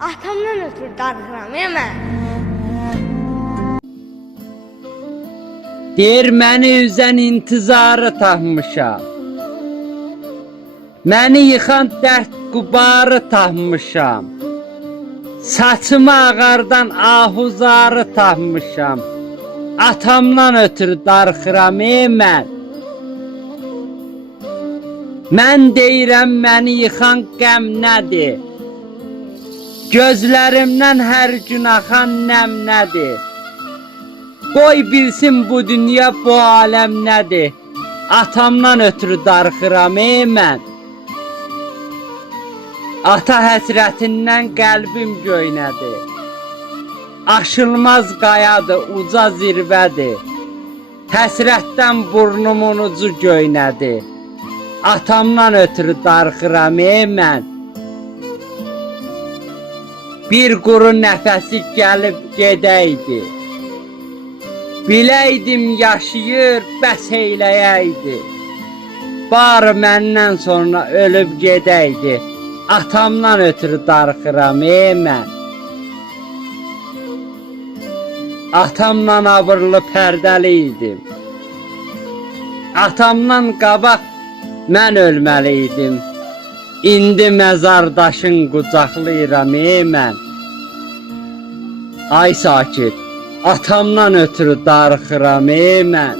Atamdan ötürü darıxıram mən. Deyir məni üzən intizarı tapmışam. Məni yıxan dərd qubarı tapmışam. Saçımı ağardan ahuzarı tapmışam. Atamdan ötürü darıxıram mən. Mən deyirəm məni yıxan qəm nədir? Gözlərimdən hər gün axan nəm nədir? Qoy bilsin bu dünya, bu aləm nədir? Atamdan ötürü darıxıram mən. Ata həsrətindən qəlbim göynədir. Aşılmaz qayadır, uca zirvədir. Həsrətdən burnumun ucu göynədir. Atamdan ötürü darıxıram mən. Bir quru nəfəsi gəlib gedəydi. Biləydim yaşayır, bəs eyləyəydi. Barı məndən sonra ölüb gedəydi. Atamdan ötürü darıxıram mən. Atamdan abırlı pərdəli idim. Atamdan qabaq mən ölməli idim. İndi məzardaşın qucaqlayıram mən. Ay sakit, atamdan ötürü darıxıram mən.